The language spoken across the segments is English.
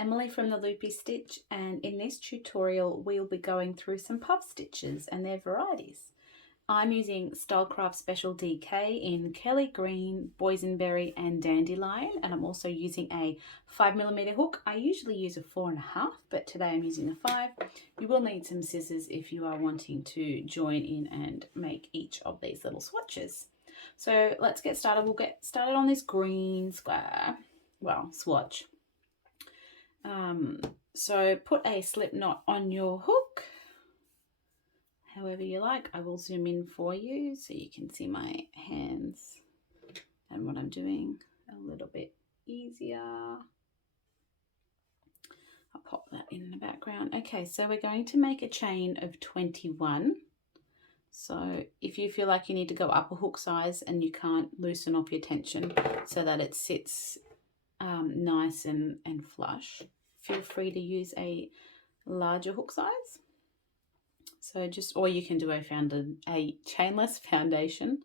Emily from the Loopy Stitch, and in this tutorial we'll be going through some puff stitches and their varieties. I'm using Stylecraft Special DK in Kelly Green, Boysenberry and Dandelion, and I'm also using a 5mm hook. I usually use a 4.5, but today I'm using a 5. You will need some scissors if you are wanting to join in and make each of these little swatches. So let's get started. We'll get started on this green square, well, swatch. So put a slip knot on your hook, however you like. I will zoom in for you so you can see my hands and what I'm doing a little bit easier. I'll pop that in the background. Okay, so we're going to make a chain of 21. So if you feel like you need to go up a hook size and you can't loosen off your tension so that it sits nice and flush, feel free to use a larger hook size. So just, or you can do a chainless foundation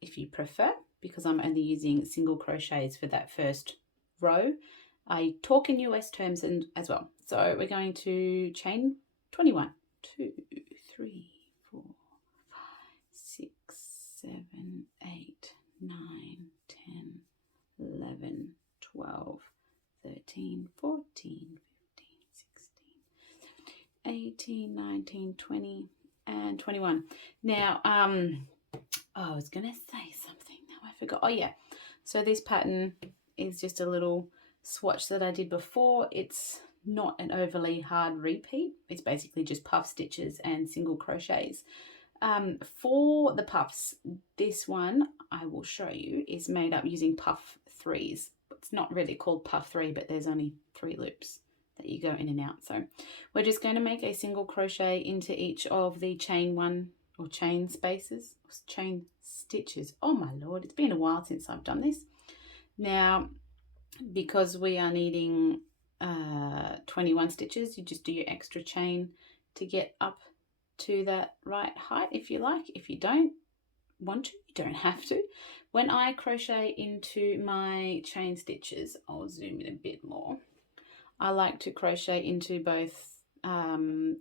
if you prefer, because I'm only using single crochets for that first row. I talk in US terms and as well. So we're going to chain 21, 2, 3, 4, 5, 6, 7, 8, 9, 10, 11, 12, 13, 14, 15, 16, 18, 19, 20, and 21. Now, I was going to say something. Now I forgot. Oh, yeah. So this pattern is just a little swatch that I did before. It's not an overly hard repeat. It's basically just puff stitches and single crochets. For the puffs, this one I will show you is made up using puff 3s. It's not really called puff 3, but there's only 3 loops that you go in and out. So we're just going to make a single crochet into each of the chain 1 or chain spaces, chain stitches. Oh my lord, it's been a while since I've done this. Now, because we are needing 21 stitches, you just do your extra chain to get up to that right height if you like. If you don't want to, you don't have to. When I crochet into my chain stitches, I'll zoom in a bit more. I like to crochet into both, I don't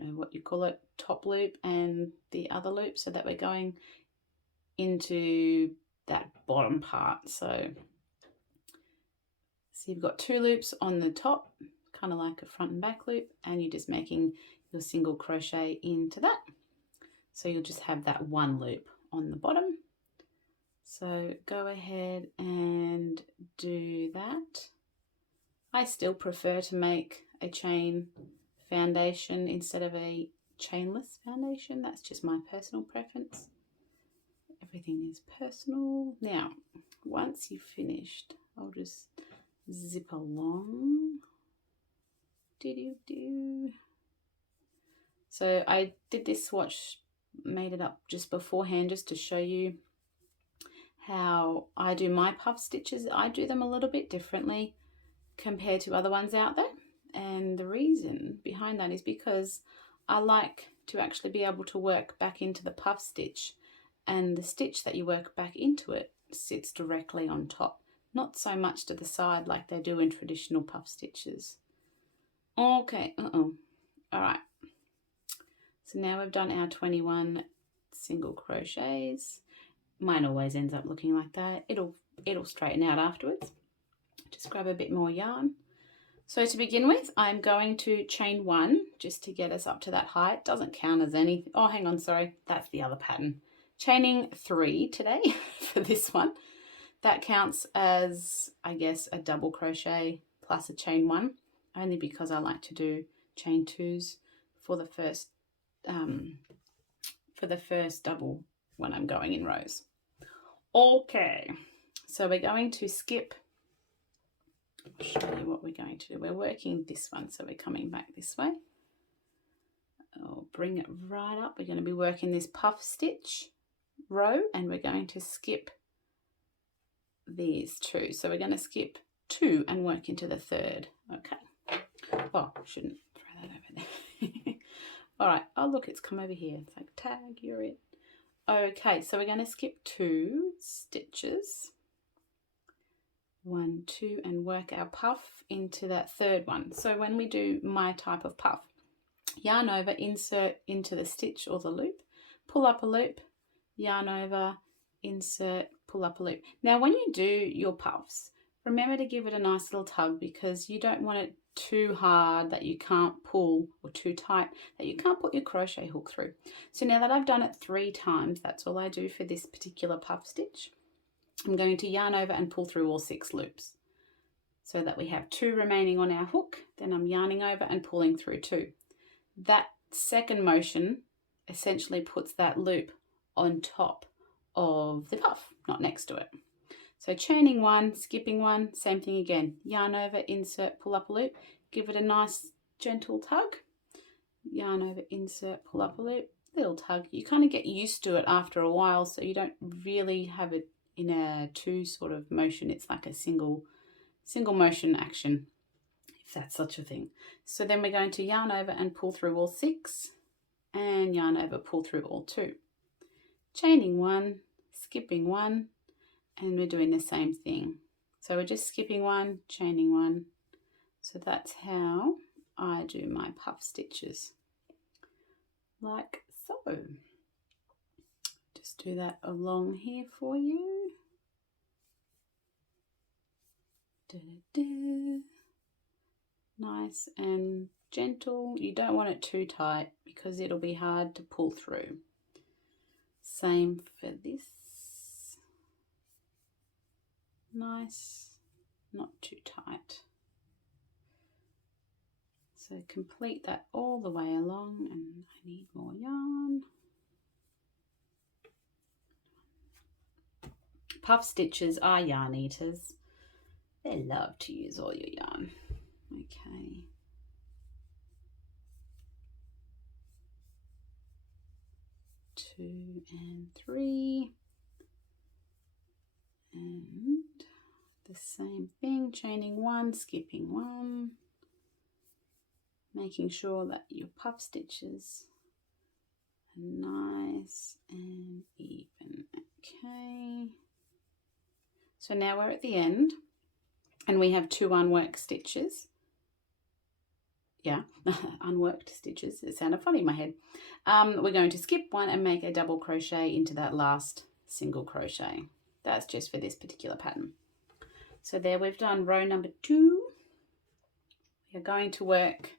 know what you call it, top loop and the other loop, so that we're going into that bottom part. So you've got 2 loops on the top, kind of like a front and back loop, and you're just making your single crochet into that. So you'll just have that 1 loop on the bottom. So go ahead and do that. I still prefer to make a chain foundation instead of a chainless foundation. That's just my personal preference. Everything is personal. Now, once you've finished, I'll just zip along. So I did this swatch, made it up just beforehand just to show you how I do my puff stitches. I do them a little bit differently compared to other ones out there, and the reason behind that is because I like to actually be able to work back into the puff stitch, and the stitch that you work back into it sits directly on top, not so much to the side like they do in traditional puff stitches. Okay, all right, so now we've done our 21 single crochets. Mine always ends up looking like that. It'll straighten out afterwards. Just grab a bit more yarn. So to begin with, I'm going to chain 1 just to get us up to that height. Doesn't count as any. Oh, hang on, sorry, that's the other pattern. Chaining 3 today for this one. That counts as, I guess, a double crochet plus a chain 1, only because I like to do chain 2s for the first double when I'm going in rows. Okay, so we're going to skip. I'll show you what we're going to do. We're working this one, so we're coming back this way. I'll bring it right up. We're going to be working this puff stitch row, and we're going to skip these 2. So we're going to skip 2 and work into the 3rd. Okay. Oh, shouldn't throw that over there. All right. Oh, look, it's come over here. It's like, tag, you're it. Okay, so we're going to skip 2 stitches 1, 2, and work our puff into that third one. So when we do my type of puff, yarn over, insert into the stitch or the loop, pull up a loop, yarn over, insert, pull up a loop. Now when you do your puffs, remember to give it a nice little tug, because you don't want it too hard that you can't pull, or too tight that you can't put your crochet hook through. So now that I've done it 3 times, that's all I do for this particular puff stitch. I'm going to yarn over and pull through all 6 loops so that we have 2 remaining on our hook. Then I'm yarning over and pulling through 2. That second motion essentially puts that loop on top of the puff, not next to it. So chaining 1, skipping 1, same thing again. Yarn over, insert, pull up a loop, give it a nice gentle tug. Yarn over, insert, pull up a loop, little tug. You kind of get used to it after a while, so you don't really have it in a 2 sort of motion. It's like a single motion action, if that's such a thing. So then we're going to yarn over and pull through all 6, and yarn over, pull through all 2. Chaining 1, skipping 1, and we're doing the same thing. So we're just skipping 1, chaining 1. So that's how I do my puff stitches, like so. Just do that along here for you. Nice and gentle. You don't want it too tight because it'll be hard to pull through. Same for this. Nice, not too tight. So complete that all the way along, and I need more yarn. Puff stitches are yarn eaters. They love to use all your yarn. Okay. Two and 3. And the same thing, chaining 1, skipping 1. Making sure that your puff stitches are nice and even. Okay. So now we're at the end, and we have 2 unworked stitches. Yeah, unworked stitches. It sounded funny in my head. We're going to skip 1 and make a double crochet into that last single crochet. That's just for this particular pattern. So there we've done row number 2. We are going to work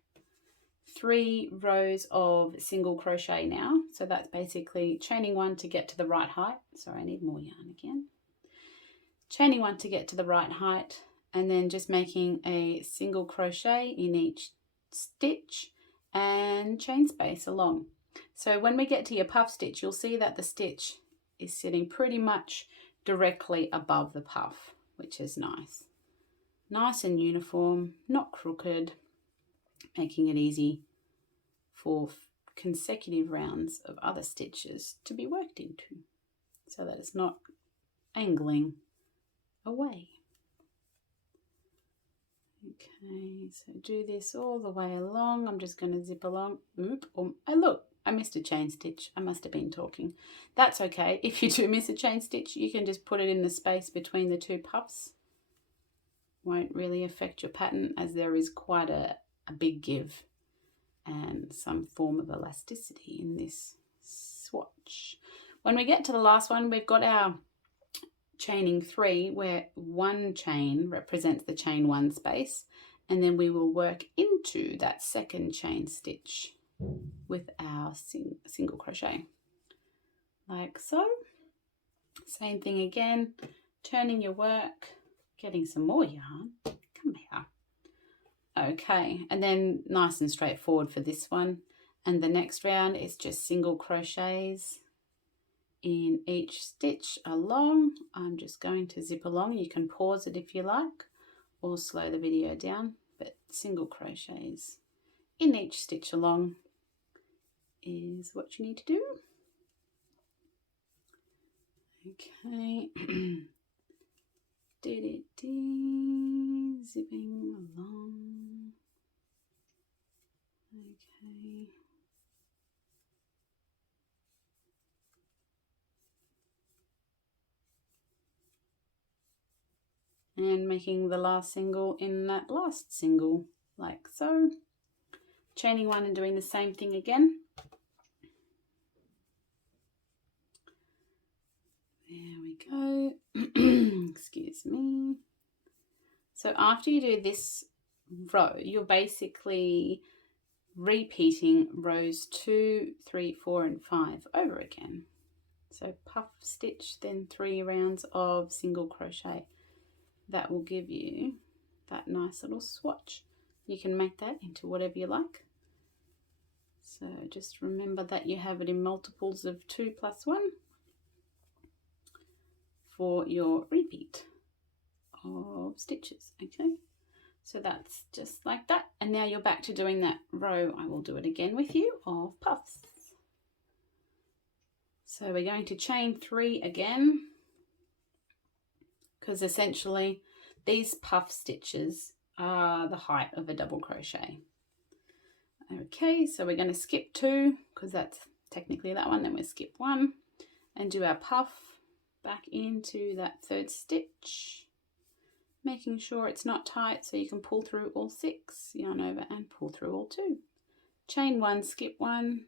3 rows of single crochet now. So that's basically chaining 1 to get to the right height. Sorry, I need more yarn again. Chaining 1 to get to the right height, and then just making a single crochet in each stitch and chain space along. So when we get to your puff stitch, you'll see that the stitch is sitting pretty much directly above the puff, which is nice. Nice and uniform, not crooked, making it easy for consecutive rounds of other stitches to be worked into, so that it's not angling away. Okay, so do this all the way along. I'm just going to zip along. Oop, oh, look, I missed a chain stitch. I must have been talking. That's okay. If you do miss a chain stitch, you can just put it in the space between the 2 puffs. Won't really affect your pattern, as there is quite a big give and some form of elasticity in this swatch. When we get to the last one, we've got our chaining 3, where 1 chain represents the chain 1 space, and then we will work into that second chain stitch with our single crochet, like so. Same thing again, turning your work, getting some more yarn. Come here. Okay, and then nice and straightforward for this one. And the next round is just single crochets in each stitch along. I'm just going to zip along. You can pause it if you like, or slow the video down, but single crochets in each stitch along is what you need to do. Okay. Zipping along. Okay. and making the last single in that last single, like so. Chaining one and doing the same thing again. There we go. Excuse me. So after you do this row, you're basically repeating rows 2, 3, 4, and 5 over again. So puff stitch, then 3 rounds of single crochet. That will give you that nice little swatch. You can make that into whatever you like. So just remember that you have it in multiples of 2 plus 1 for your repeat of stitches. Okay, so that's just like that. And now you're back to doing that row. I will do it again with you of puffs. So we're going to chain 3 again, because essentially these puff stitches are the height of a double crochet. Okay, so we're going to skip 2 because that's technically that one, then we'll skip 1 and do our puff back into that 3rd stitch, making sure it's not tight so you can pull through all 6, yarn over and pull through all 2. Chain 1, skip 1,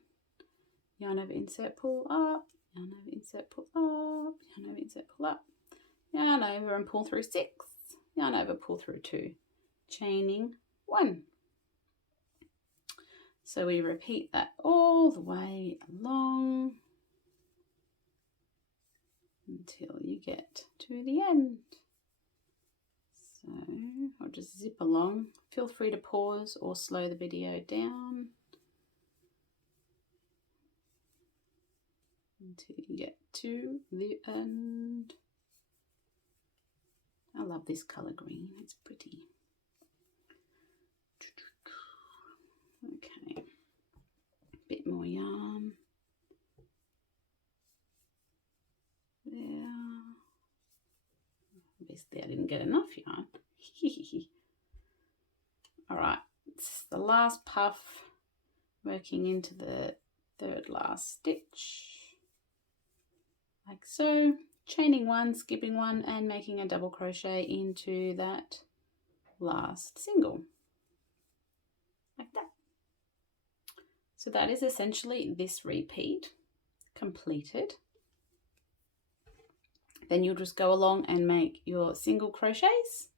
yarn over, insert, pull up, yarn over, insert, pull up, yarn over, insert, pull up, yarn over and pull through 6, yarn over, pull through 2, chaining 1. So we repeat that all the way along until you get to the end. So I'll just zip along. Feel free to pause or slow the video down until you get to the end. I love this colour green, it's pretty. Okay, bit more yarn there. Obviously I didn't get enough yarn. All right, it's the last puff, working into the 3rd last stitch, like so, chaining 1, skipping 1, and making a double crochet into that last single, like that. So that is essentially this repeat completed. Then you'll just go along and make your single crochets,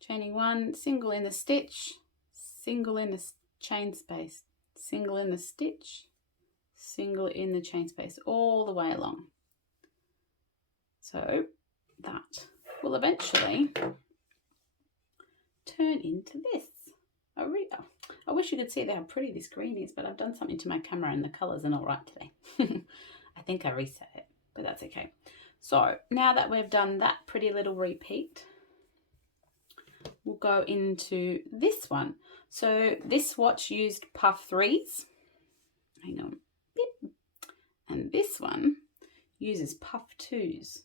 chaining 1, single in the stitch, single in the chain space, single in the stitch, single in the chain space, all the way along. So that will eventually turn into this. I wish you could see how pretty this green is, but I've done something to my camera and the colours are not right today. I think I reset it, but that's okay. So now that we've done that pretty little repeat, we'll go into this one. So this swatch used puff 3s. Hang on. Beep. And this one uses puff 2s.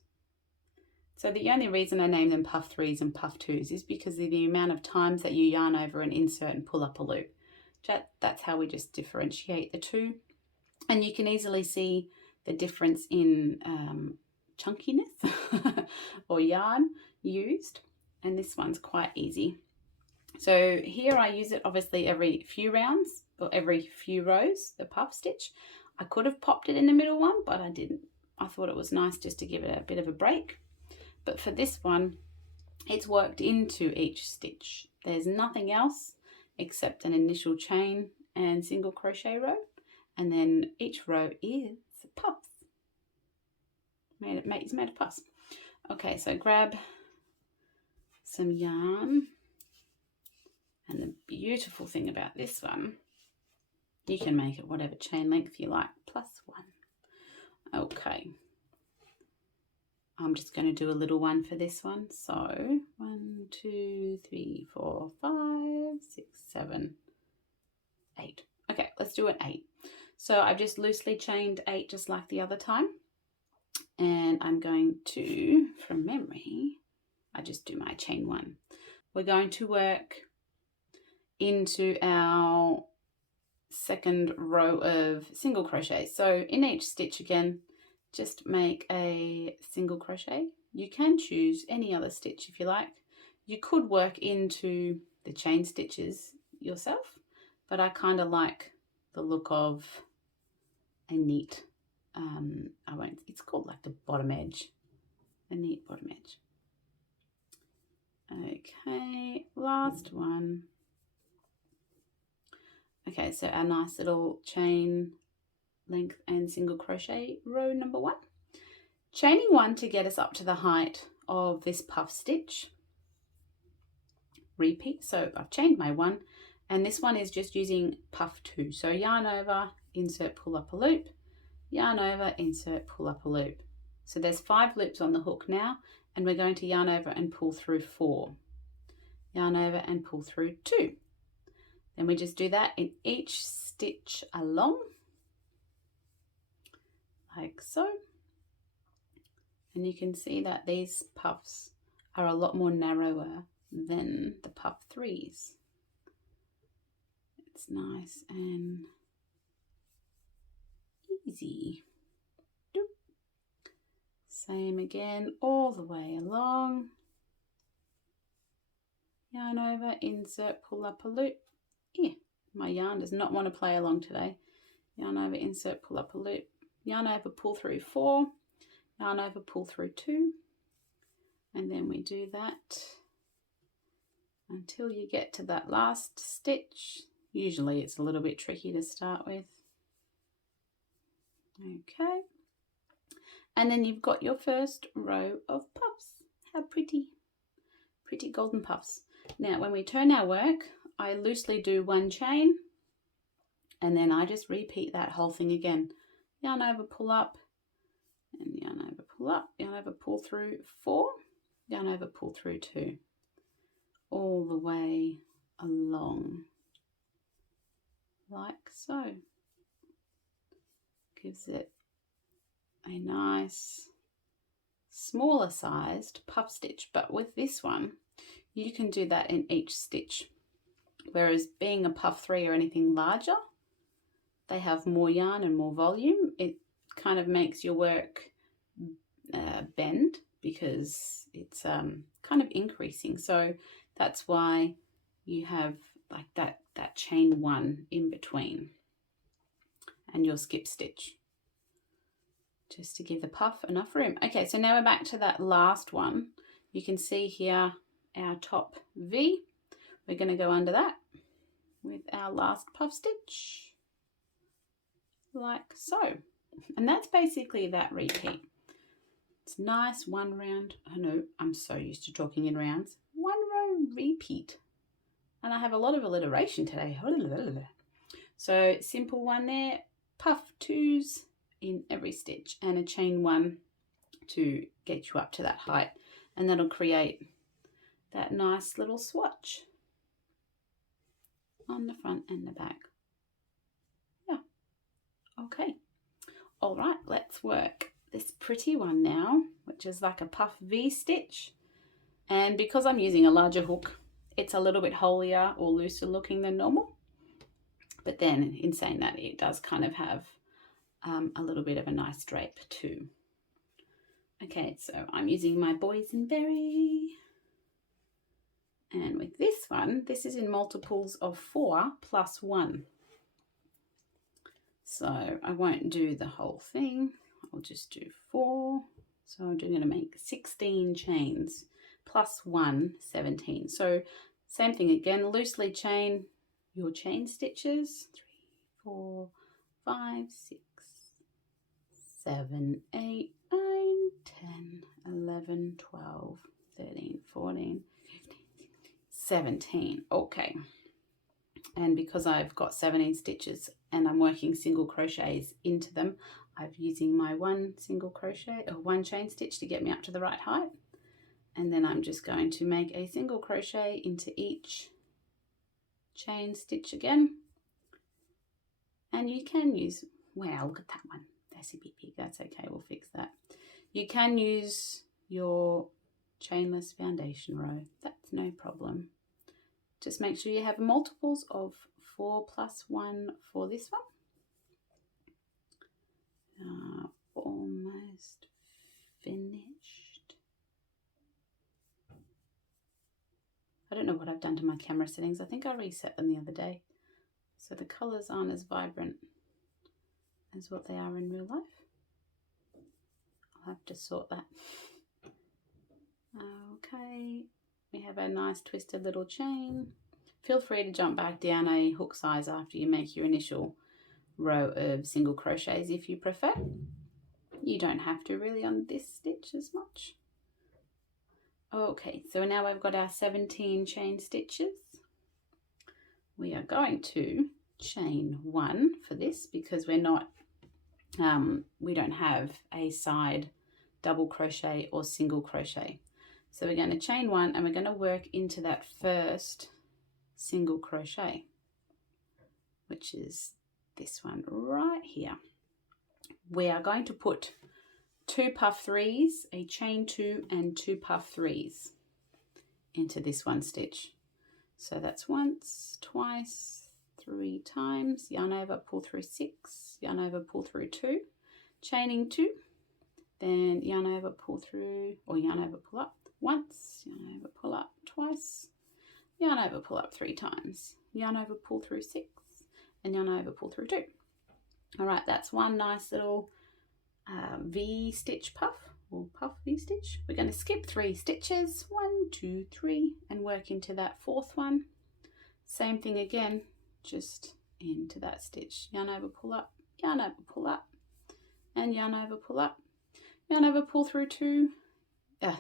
So the only reason I name them puff 3s and puff 2s is because of the amount of times that you yarn over and insert and pull up a loop. That's how we just differentiate the two. And you can easily see the difference in chunkiness or yarn used. And this one's quite easy. So here I use it obviously every few rounds or every few rows, the puff stitch. I could have popped it in the middle one, but I didn't. I thought it was nice just to give it a bit of a break. But for this one, it's worked into each stitch. There's nothing else except an initial chain and single crochet row. And then each row is puffs. It's made of puffs. Okay, so grab some yarn. And the beautiful thing about this one, you can make it whatever chain length you like, +1. Okay. I'm just going to do a little one for this one. So 1, 2, 3, 4, 5, 6, 7, 8. Okay, let's do an 8. So I've just loosely chained 8 just like the other time. And I'm going to, from memory, I just do my chain 1. We're going to work into our second row of single crochet. So in each stitch again, just make a single crochet you can choose any other stitch if you like. You could work into the chain stitches yourself, but I kind of like the look of a neat, it's called like the bottom edge, a neat bottom edge. Okay, last one. Okay, so our nice little chain length and single crochet row number 1. Chaining 1 to get us up to the height of this puff stitch. Repeat, so I've chained my 1, and this one is just using puff 2. So yarn over, insert, pull up a loop, yarn over, insert, pull up a loop. So there's 5 loops on the hook now, and we're going to yarn over and pull through 4. Yarn over and pull through 2. Then we just do that in each stitch along, like so. And you can see that these puffs are a lot more narrower than the puff 3s. It's nice and easy. Doop. Same again all the way along. Yarn over, insert, pull up a loop. Yeah, my yarn does not want to play along today. Yarn over, insert, pull up a loop. Yarn over, pull through 4. Yarn over, pull through 2. And then we do that until you get to that last stitch. Usually it's a little bit tricky to start with. Okay. And then you've got your first row of puffs. How pretty. Pretty golden puffs. Now when we turn our work, I loosely do 1 chain, and then I just repeat that whole thing again. Yarn over, pull up, and yarn over, pull up, yarn over, pull through 4, yarn over, pull through 2, all the way along, like so. Gives it a nice smaller sized puff stitch, but with this one you can do that in each stitch, whereas being a puff 3 or anything larger, they have more yarn and more volume. It kind of makes your work bend because it's kind of increasing, so that's why you have like that chain 1 in between and your skip stitch, just to give the puff enough room. Okay, so now we're back to that last one. You can see here our top V. We're going to go under that with our last puff stitch, like so. And that's basically that repeat. It's nice 1 round. I know I'm so used to talking in rounds. 1 row repeat. And I have a lot of alliteration today. So simple 1 there, puff 2s in every stitch, and a chain 1 to get you up to that height, and that'll create that nice little swatch on the front and the back. Yeah, okay. All right, let's work this pretty one now, which is like a puff V stitch. And because I'm using a larger hook, it's a little bit holier or looser looking than normal. But then in saying that, it does kind of have a little bit of a nice drape too. Okay, so I'm using my Boysenberry. And with this one, this is in multiples of 4 plus 1. So I won't do the whole thing. I'll just do 4. So I'm going to make 16 chains plus 1, 17. So same thing again, loosely chain your chain stitches. 3, 4, 5, 6, 7, 8, 9, 10, 11, 12, 13, 14, 15, 17. Okay. And because I've got 17 stitches and I'm working single crochets into them, I'm using my 1 single crochet or 1 chain stitch to get me up to the right height. And then I'm just going to make a single crochet into each chain stitch again. And you can use, wow, look at that one. That's a bit big. That's okay. We'll fix that. You can use your chainless foundation row. That's no problem. Just make sure you have multiples of 4 plus 1 for this one. Almost finished. I don't know what I've done to my camera settings. I think I reset them the other day. So the colours aren't as vibrant as what they are in real life. I'll have to sort that. Okay, we have a nice twisted little chain. Feel free to jump back down a hook size after you make your initial row of single crochets if you prefer. You don't have to really on this stitch as much. Okay, so now we've got our 17 chain stitches. We are going to chain 1 for this because we're not, we don't have a side double crochet or single crochet. So we're going to chain 1 and we're going to work into that first single crochet, which is this one right here. We are going to put 2 puff 3s, a chain 2 and 2 puff 3s into this one stitch. So that's once, twice, 3 times, yarn over, pull through 6, yarn over, pull through 2, chaining 2, then yarn over, pull through, or yarn over, pull up once, yarn over, pull up twice, yarn over, pull up 3 times, yarn over, pull through 6, and yarn over, pull through 2. All right, that's one nice little V stitch puff, or puff V stitch. We're going to skip 3 stitches, 1, 2, 3, and work into that 4th one. Same thing again, just into that stitch. Yarn over, pull up, yarn over, pull up, and yarn over, pull up, yarn over, pull through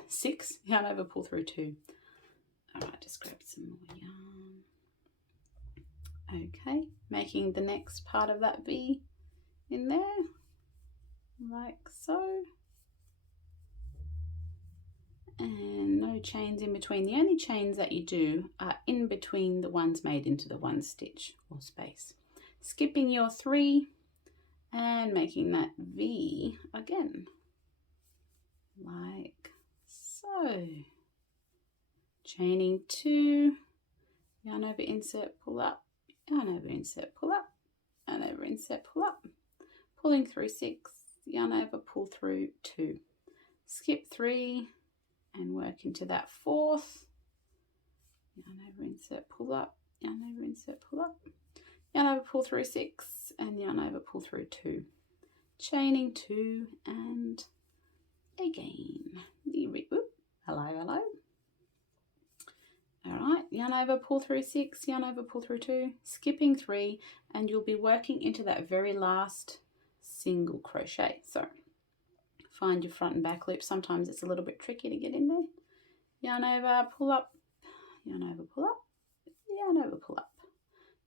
6, yarn over, pull through 2. All right, just grab some more yarn. Okay, making the next part of that V in there, like so. And no chains in between. The only chains that you do are in between the ones made into the one stitch or space. Skipping your 3 and making that V again, like so. Chaining 2, yarn over, insert, pull up, yarn over, insert, pull up, yarn over, insert, pull up, pulling through 6, yarn over, pull through 2, skip 3 and work into that 4th, yarn over, insert, pull up, yarn over, insert, pull up, yarn over, pull through 6 and yarn over, pull through 2, chaining 2 and again. Hello, hello. All right, yarn over, pull through 6, yarn over, pull through 2, skipping 3, and you'll be working into that very last single crochet. So find your front and back loop. Sometimes it's a little bit tricky to get in there. Yarn over, pull up, yarn over, pull up, yarn over, pull up,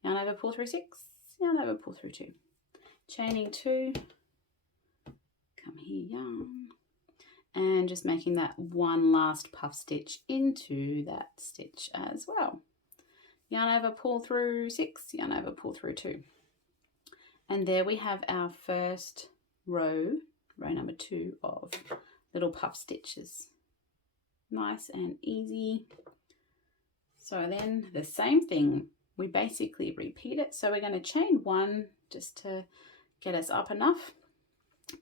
yarn over, pull through 6, yarn over, pull through 2, chaining 2, come here, yarn, and just making that one last puff stitch into that stitch as well. Yarn over, pull through 6, yarn over, pull through 2. And there we have our first row number 2 of little puff stitches. Nice and easy. So then the same thing, we basically repeat it. So we're going to chain 1 just to get us up enough.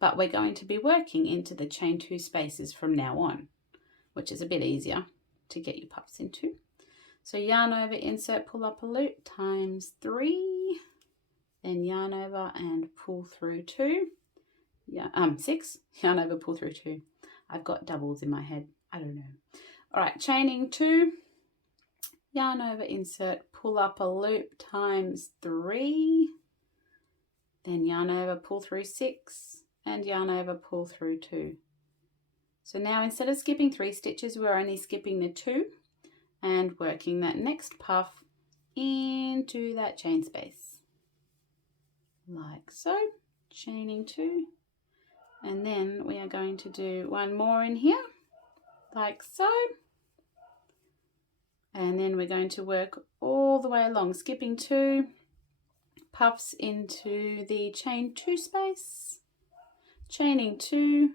But we're going to be working into the chain 2 spaces from now on, which is a bit easier to get your puffs into. So yarn over, insert, pull up a loop times 3, then yarn over and pull through 2, 6, yarn over, pull through 2. I've got doubles in my head, I don't know. All right, chaining 2, yarn over, insert, pull up a loop times 3, then yarn over, pull through 6, and yarn over, pull through 2. So now instead of skipping 3 stitches, we're only skipping the 2 and working that next puff into that chain space, like so, chaining 2, and then we are going to do one more in here, like so, and then we're going to work all the way along, skipping 2 puffs into the chain 2 space, chaining 2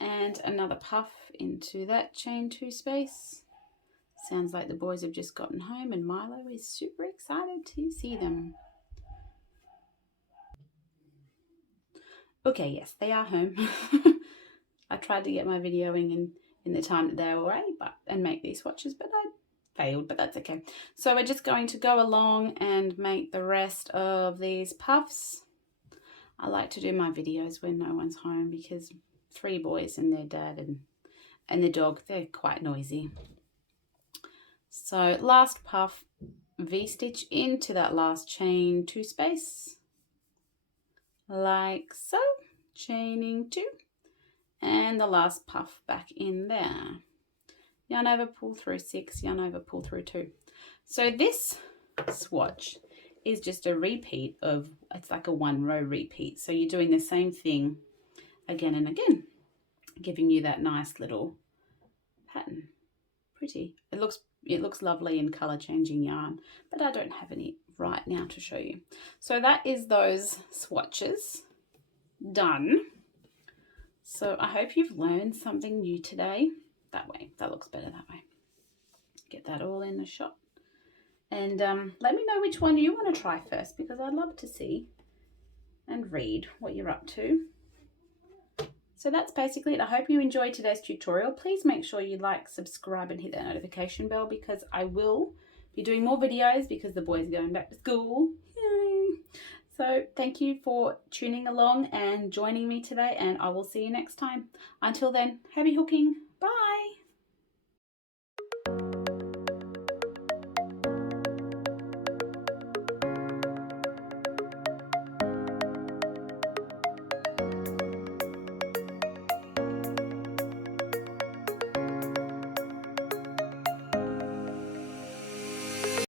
and another puff into that chain 2 space. Sounds like the boys have just gotten home and Milo is super excited to see them. Okay, yes, they are home. I tried to get my videoing in the time that they were away and make these swatches, but I failed, but that's okay. So we're just going to go along and make the rest of these puffs. I like to do my videos when no one's home because 3 boys and their dad and the dog, they're quite noisy. So last puff, V-stitch into that last chain 2 space, like so, chaining 2, and the last puff back in there. Yarn over, pull through 6, yarn over, pull through 2. So this swatch is just a repeat of, it's like a 1 row repeat. So you're doing the same thing again and again, giving you that nice little pattern. Pretty. It looks lovely in color changing yarn, but I don't have any right now to show you. So that is those swatches done. So I hope you've learned something new today. That way, that looks better that way. Get that all in the shot. And let me know which one you want to try first, because I'd love to see and read what you're up to. So that's basically it. I hope you enjoyed today's tutorial. Please make sure you like, subscribe, and hit that notification bell, because I will be doing more videos because the boys are going back to school. Yay! So thank you for tuning along and joining me today, and I will see you next time. Until then, happy hooking!